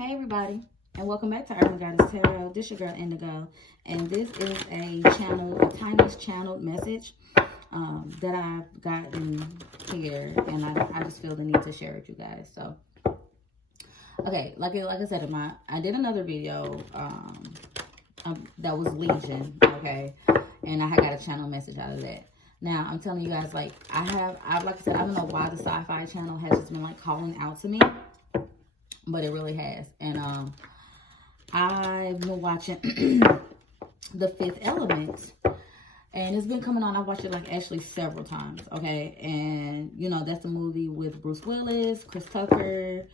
Hey everybody, and welcome back to Urban Goddess Tarot. This your girl Indigo, and this is a tiny channeled message that I've gotten here, and I just feel the need to share with you guys. So, okay, like I said, I did another video that was Legion, okay, and I had got a channel message out of that. Now I'm telling you guys, like I've like I said, I don't know why the sci-fi channel has just been like calling out to me. But it really has. And I've been watching The Fifth Element. And it's been coming on. I've watched it like actually several times. Okay. And you know, that's a movie with Bruce Willis, Chris Tucker.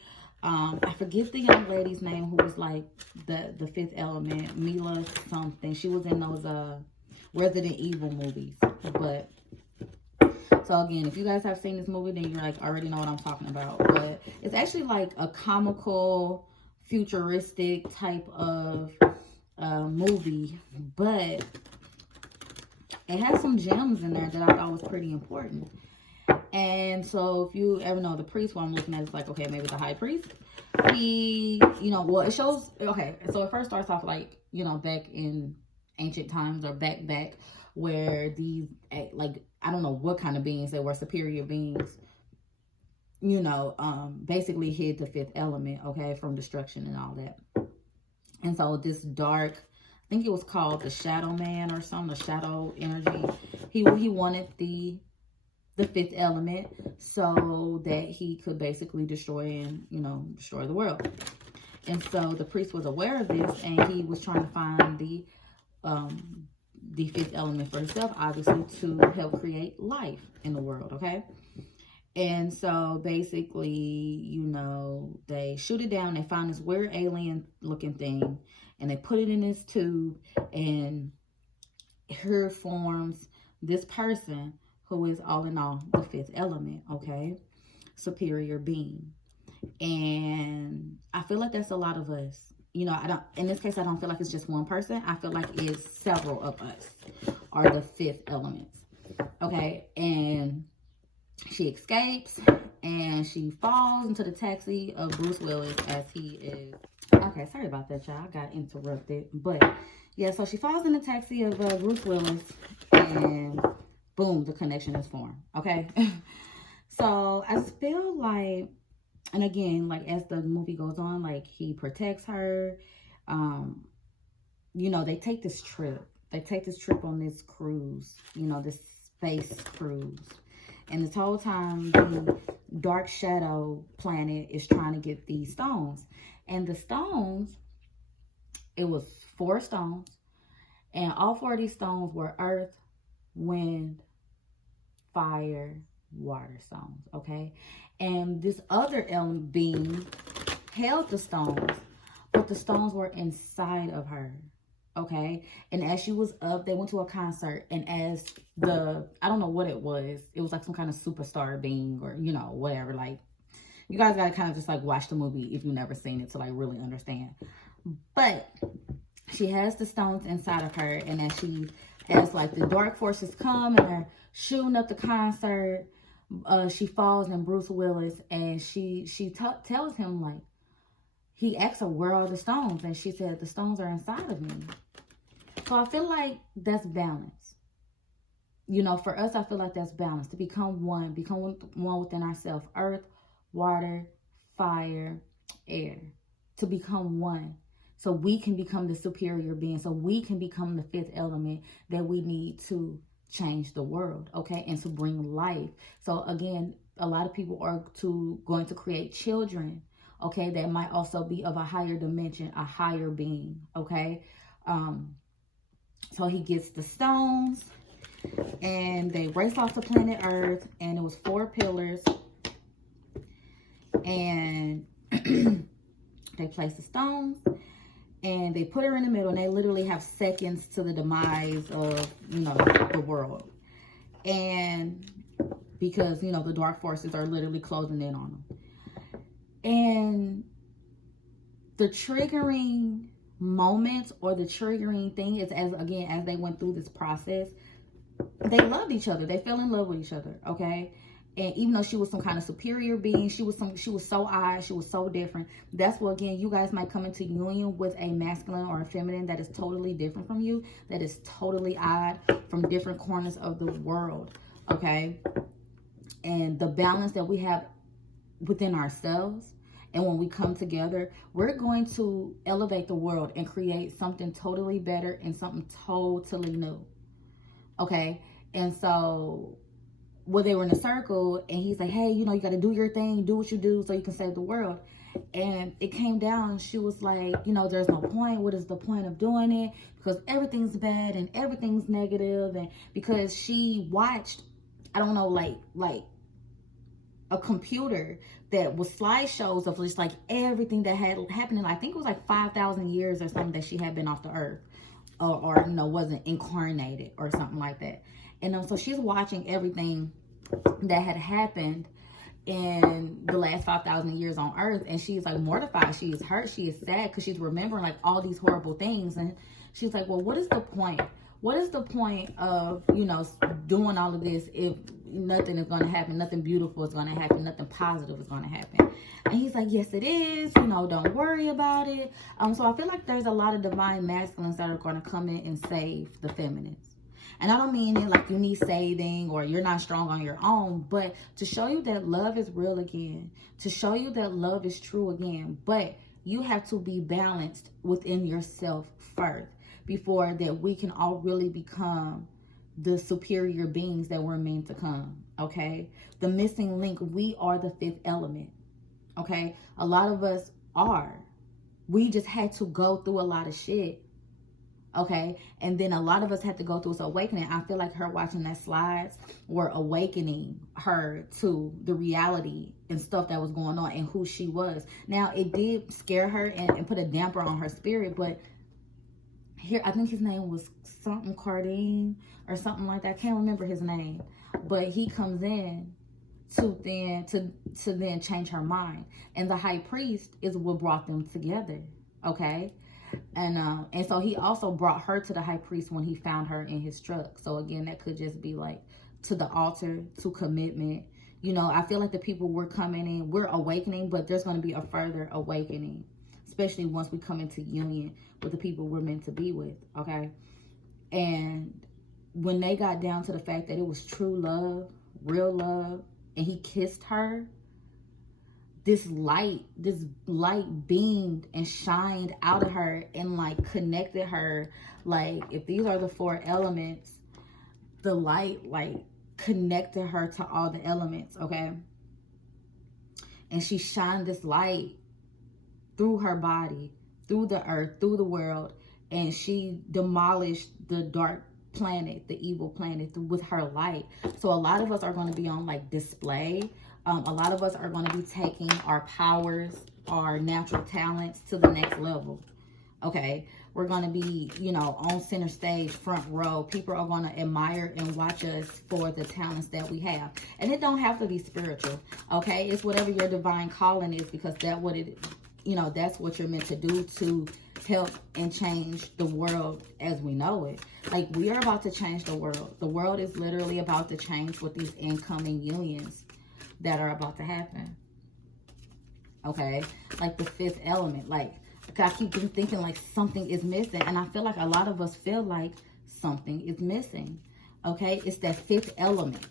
I forget the young lady's name who was like the Fifth Element. Mila something. She was in those Resident Evil movies. But so again, if you guys have seen this movie, then you like already know what I'm talking about. But it's actually like a comical, futuristic type of movie. But it has some gems in there that I thought was pretty important. And so if you ever know the priest, what I'm looking at is like, okay, maybe the high priest. He, you know, well, it shows, okay, so it first starts off like, you know, back in ancient times or back where these, like, I don't know what kind of beings they were, superior beings, you know, basically hid the fifth element, okay, from destruction and all that. And so this dark, I think it was called the Shadow Man or something, the Shadow Energy. He wanted the fifth element so that he could basically destroy the world. And so the priest was aware of this, and he was trying to find the fifth element for himself, obviously, to help create life in the world, okay? And so basically, you know, they shoot it down. They find this weird alien looking thing, and they put it in this tube, and here forms this person who is all in all the fifth element, okay? Superior being. And I feel like that's a lot of us. You know, in this case, I don't feel like it's just one person. I feel like it's several of us are the fifth elements. Okay. And she escapes and she falls into the taxi of Bruce Willis as he is. Okay. Sorry about that, y'all. I got interrupted. But yeah, so she falls in the taxi of Bruce Willis, and boom, the connection is formed. Okay. So I just feel like, and again, like as the movie goes on, like he protects her. You know, they take this trip. They take this trip on this cruise, you know, this space cruise. And this whole time, the dark shadow planet is trying to get these stones. And the stones, it was 4 stones. And all 4 of these stones were earth, wind, fire, water stones, okay? And this other element being held the stones, but the stones were inside of her, okay? And as she was up, they went to a concert, and as I don't know what it was like some kind of superstar being, or, you know, whatever. Like, you guys gotta kind of just like watch the movie if you've never seen it to like really understand. But she has the stones inside of her, and as like the dark forces come and they're shooting up the concert, she falls in Bruce Willis, and she tells him, like, he asks her, where are the stones? And she said, the stones are inside of me. So I feel like that's balance. You know, for us, I feel like that's balance. To become one within ourselves. Earth, water, fire, air. To become one. So we can become the superior being. So we can become the fifth element that we need to change the world, okay, and to bring life. So again, a lot of people are going to create children, okay, that might also be of a higher dimension, a higher being, okay. So he gets the stones, and they race off to planet Earth, and it was 4 pillars, and they place the stones, and they put her in the middle, and they literally have seconds to the demise of, you know, the world. And because, you know, the dark forces are literally closing in on them. And the triggering moment, or the triggering thing, is as they went through this process, they loved each other. They fell in love with each other, okay? And even though she was some kind of superior being, she was so odd, she was so different. That's what, again, you guys might come into union with a masculine or a feminine that is totally different from you, that is totally odd, from different corners of the world, okay? And the balance that we have within ourselves, and when we come together, we're going to elevate the world and create something totally better and something totally new, okay? And so, well, they were in a circle, and he's like, hey, you know, you got to do your thing, do what you do so you can save the world. And it came down, she was like, you know, there's no point. What is the point of doing it? Because everything's bad and everything's negative. And because she watched, I don't know, like a computer that was slideshows of just like everything that had happened in, I think it was like 5,000 years or something that she had been off the earth, or you know, wasn't incarnated or something like that. And so she's watching everything that had happened in the last 5,000 years on earth, and she's like mortified, she is hurt, she is sad, because she's remembering like all these horrible things. And she's like, well, what is the point? What is the point of, you know, doing all of this if nothing is going to happen, nothing beautiful is going to happen, nothing positive is going to happen? And he's like, yes, it is, you know, don't worry about it. So I feel like there's a lot of divine masculines that are going to come in and save the feminines. And I don't mean it like you need saving or you're not strong on your own, but to show you that love is real again, to show you that love is true again. But you have to be balanced within yourself first before that we can all really become the superior beings that we're meant to come, okay? The missing link, we are the fifth element, okay? A lot of us are. We just had to go through a lot of shit. Okay, and then a lot of us had to go through this awakening. I feel like her watching that slides were awakening her to the reality and stuff that was going on and who she was. Now, it did scare her and put a damper on her spirit, but here, I think his name was something Cardine or something like that. I can't remember his name, but he comes in to then change her mind. And the high priest is what brought them together, okay? And so he also brought her to the high priest when he found her in his truck. So again, that could just be like to the altar, to commitment. You know, I feel like the people we're coming in, we're awakening, but there's going to be a further awakening, especially once we come into union with the people we're meant to be with, okay? And when they got down to the fact that it was true love, real love, and he kissed her, this light beamed and shined out of her and like connected her. Like, if these are the four elements, the light like connected her to all the elements, okay? And she shined this light through her body, through the earth, through the world, and she demolished the dark planet, the evil planet, with her light. So a lot of us are going to be on like display. A lot of us are going to be taking our powers, our natural talents to the next level, okay? We're going to be, you know, on center stage, front row. People are going to admire and watch us for the talents that we have. And it don't have to be spiritual, okay? It's whatever your divine calling is, because that's what it, you know, that's what you're meant to do to help and change the world as we know it. Like, we are about to change the world. The world is literally about to change with these incoming unions that are about to happen, okay? Like the fifth element, like I keep thinking like something is missing, and I feel like a lot of us feel like something is missing, okay? It's that fifth element,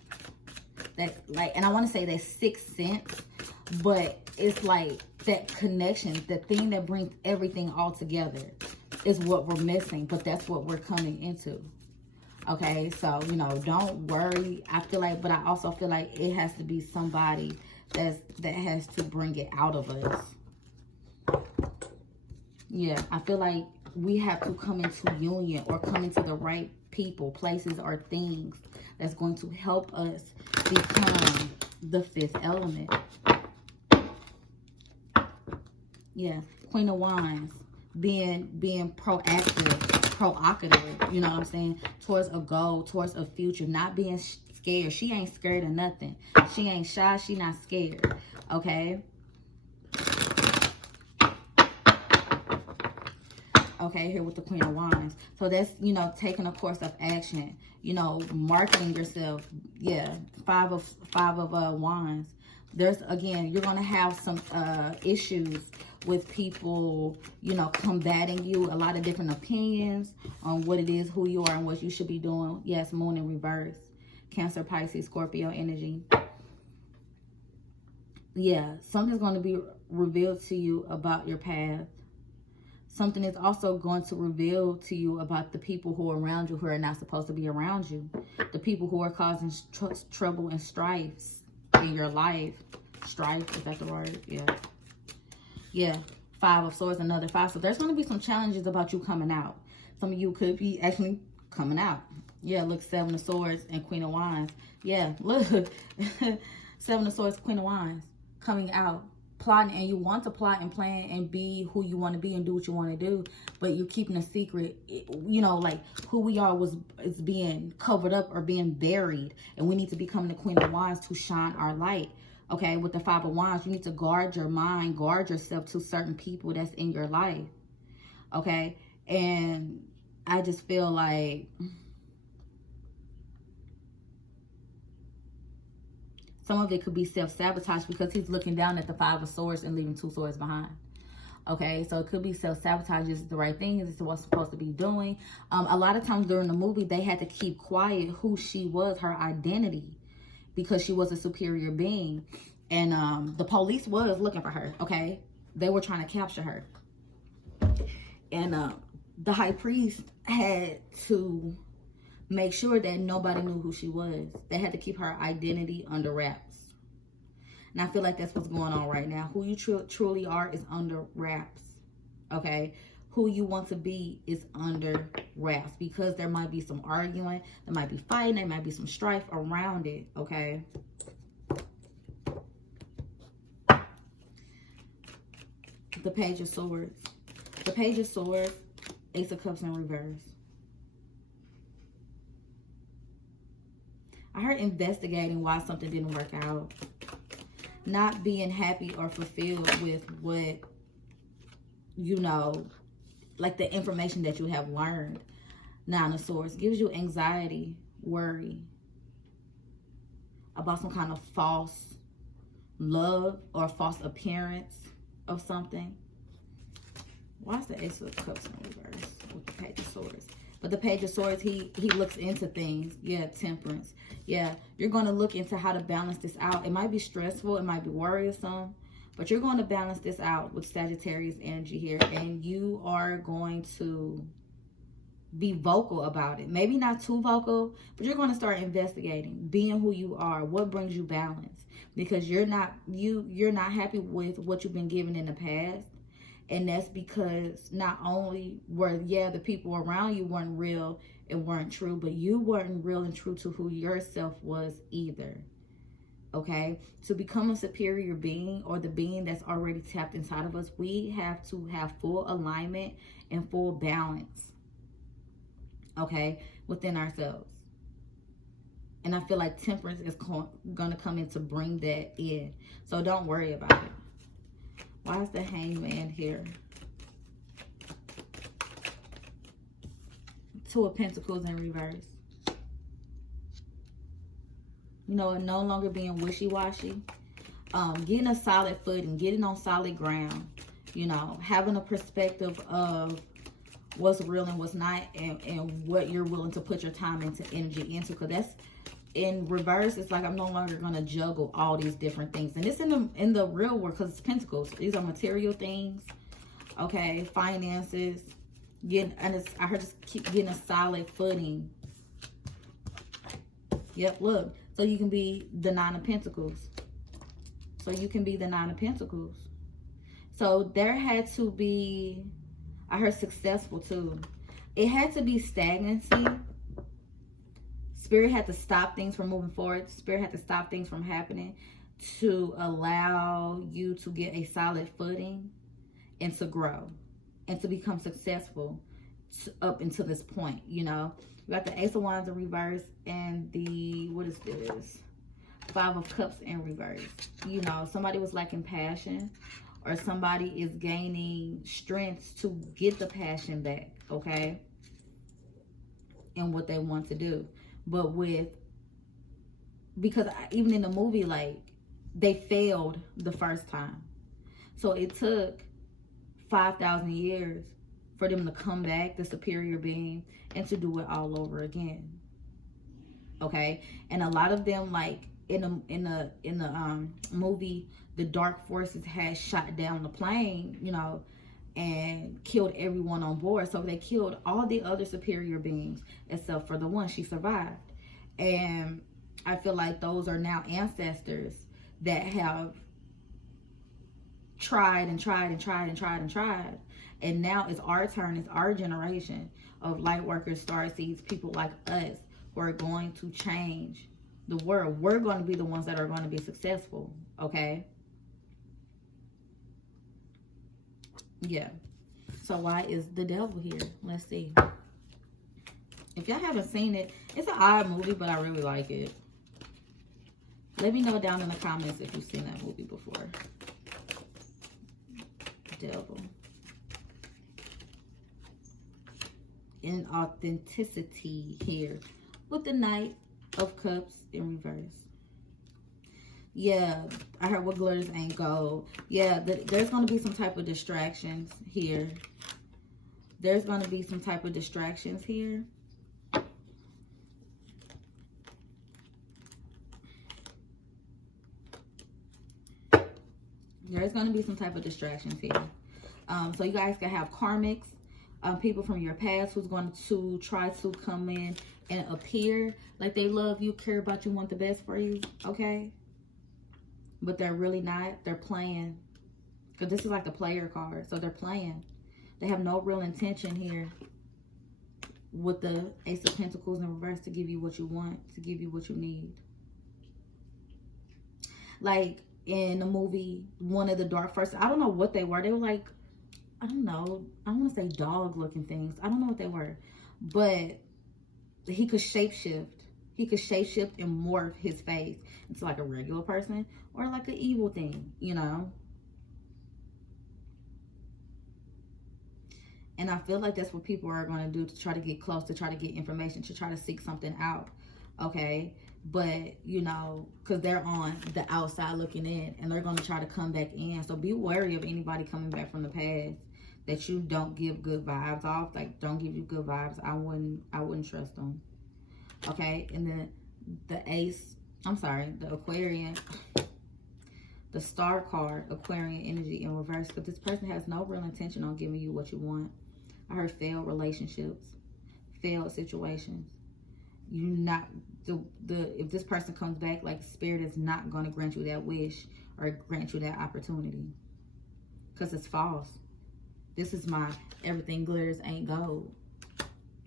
that like, and I want to say that sixth sense, but it's like that connection, the thing that brings everything all together is what we're missing, but that's what we're coming into. Okay, so, you know, don't worry. I feel like, but I also feel like it has to be somebody that has to bring it out of us. Yeah, I feel like we have to come into union or come into the right people, places, or things that's going to help us become the fifth element. Yeah, Queen of Wands, being proactive, you know what I'm saying, towards a goal, towards a future, not being scared. She ain't scared of nothing. She ain't shy. She not scared, okay? Okay, here with the Queen of Wands. So that's, you know, taking a course of action, you know, marketing yourself. Yeah, five of Wands. There's, again, you're going to have some issues with people, you know, combating you. A lot of different opinions on what it is, who you are, and what you should be doing. Yes, Moon in reverse. Cancer, Pisces, Scorpio energy. Yeah, something's going to be revealed to you about your path. Something is also going to reveal to you about the people who are around you who are not supposed to be around you. The people who are causing trouble and strifes in your life. Strife, is that the word? Yeah. Yeah. 5 of Swords, another 5. So there's going to be some challenges about you coming out. Some of you could be actually coming out. Yeah, look, 7 of Swords and Queen of Wands. Yeah, look. 7 of Swords, Queen of Wands. Coming out. Plotting, and you want to plot and plan and be who you want to be and do what you want to do, but you're keeping a secret. You know, like who we are is being covered up or being buried, and we need to become the Queen of Wands to shine our light. Okay, with the 5 of Wands, you need to guard your mind, guard yourself to certain people that's in your life. Okay, and I just feel like some of it could be self-sabotage because he's looking down at the 5 of Swords and leaving 2 swords behind. Okay, so it could be self-sabotage. Is the right thing? Is this what's supposed to be doing? A lot of times during the movie, they had to keep quiet who she was, her identity, because she was a superior being. And the police was looking for her, okay? They were trying to capture her. And the high priest had to make sure that nobody knew who she was. They had to keep her identity under wraps. And I feel like that's what's going on right now. Who you truly are is under wraps. Okay? Who you want to be is under wraps. Because there might be some arguing. There might be fighting. There might be some strife around it. Okay? The Page of Swords. The Page of Swords. Ace of Cups in reverse. I heard investigating why something didn't work out. Not being happy or fulfilled with what, you know, like the information that you have learned. 9 of Swords gives you anxiety, worry about some kind of false love or false appearance of something. Why is the Ace of Cups in reverse with the Page of Swords? But the Page of Swords, he looks into things. Yeah, temperance. Yeah, you're going to look into how to balance this out. It might be stressful. It might be worrisome. But you're going to balance this out with Sagittarius energy here. And you are going to be vocal about it. Maybe not too vocal, but you're going to start investigating. Being who you are. What brings you balance? Because you're not happy with what you've been given in the past. And that's because not only were, the people around you weren't real and weren't true, but you weren't real and true to who yourself was either. Okay? To become a superior being, or the being that's already tapped inside of us, we have to have full alignment and full balance. Okay? Within ourselves. And I feel like temperance is going to come in to bring that in. So don't worry about it. Why is the Hangman here? 2 of Pentacles in reverse. You know, no longer being wishy-washy. Getting a solid footing, getting on solid ground. You know, having a perspective of what's real and what's not, and what you're willing to put your time into, energy into. Because that's, in reverse, it's like I'm no longer going to juggle all these different things. And it's in the real world, because it's Pentacles. These are material things. Okay, finances. I heard just keep getting a solid footing. Yep, look. So you can be the 9 of Pentacles. So you can be the 9 of Pentacles. So there had to be, I heard successful too. It had to be stagnancy. Spirit had to stop things from moving forward. Spirit had to stop things from happening to allow you to get a solid footing and to grow and to become successful up until this point, you know. You got the Ace of Wands in reverse and the, what is this? 5 of Cups in reverse. You know, somebody was lacking passion, or somebody is gaining strength to get the passion back, okay, and what they want to do. But because even in the movie, like, they failed the first time, so it took 5,000 years for them to come back, the superior being, and to do it all over again, okay. And a lot of them, like, in the movie, the dark forces had shot down the plane, you know, and killed everyone on board. So they killed all the other superior beings except for the one. She survived. And I feel like those are now ancestors that have tried and tried and tried and tried and tried. And now it's our turn, it's our generation of light workers, starseeds, people like us, who are going to change the world. We're going to be the ones that are going to be successful, okay? Yeah. So why is the devil here? Let's see. If y'all haven't seen it, it's an odd movie, but I really like it. Let me know down in the comments if you've seen that movie before. Devil. Inauthenticity here with the Knight of Cups in reverse. Yeah, I heard what glitters ain't gold. Yeah, there's going to be some type of distractions here. There's going to be some type of distractions here. There's going to be some type of distractions here. So you guys can have karmics, people from your past who's going to try to come in and appear like they love you, care about you, want the best for you, okay? But they're really not. They're playing. Because this is like the player card. So they're playing. They have no real intention here with the Ace of Pentacles in reverse to give you what you want, to give you what you need. Like in the movie, one of the dark forces, I don't know what they were. They were like, I don't know. I don't want to say dog looking things. I don't know what they were. But he could shapeshift. He could shapeshift and morph his face into like a regular person or like an evil thing, you know? And I feel like that's what people are going to do to try to get close, to try to get information, to try to seek something out, okay? But, you know, because they're on the outside looking in and they're going to try to come back in. So be wary of anybody coming back from the past that you don't give good vibes off. Like, don't give you good vibes. I wouldn't trust them. Okay, and then the Aquarian, the Star card, Aquarian energy in reverse, because this person has no real intention on giving you what you want. I heard failed relationships, failed situations. If this person comes back, like, Spirit is not going to grant you that wish or grant you that opportunity because it's false. This is my everything glitters ain't gold,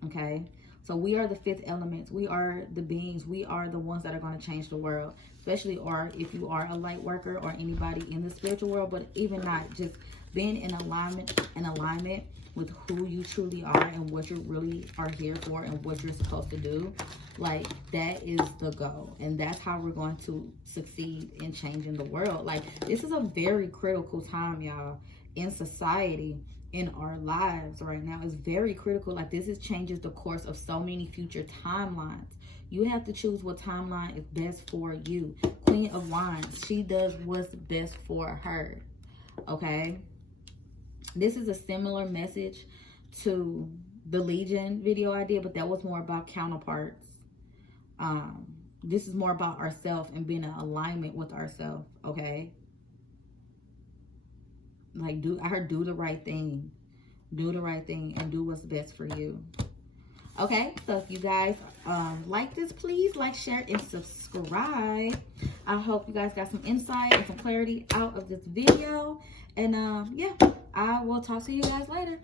okay? So we are the fifth elements. We are the beings. We are the ones that are going to change the world, especially or if you are a light worker or anybody in the spiritual world, but even not, just being in alignment with who you truly are and what you really are here for and what you're supposed to do. Like, that is the goal. And that's how we're going to succeed in changing the world. Like, this is a very critical time, y'all, in society. In our lives right now is very critical. Like, this changes the course of so many future timelines. You have to choose what timeline is best for you. Queen of Wands, she does what's best for her, okay? This is a similar message to the Legion video I did, but that was more about counterparts. This is more about ourselves and being in alignment with ourselves, okay? Like, I heard do the right thing. Do the right thing and do what's best for you. Okay, so if you guys like this, please like, share, and subscribe. I hope you guys got some insight and some clarity out of this video. And yeah, I will talk to you guys later.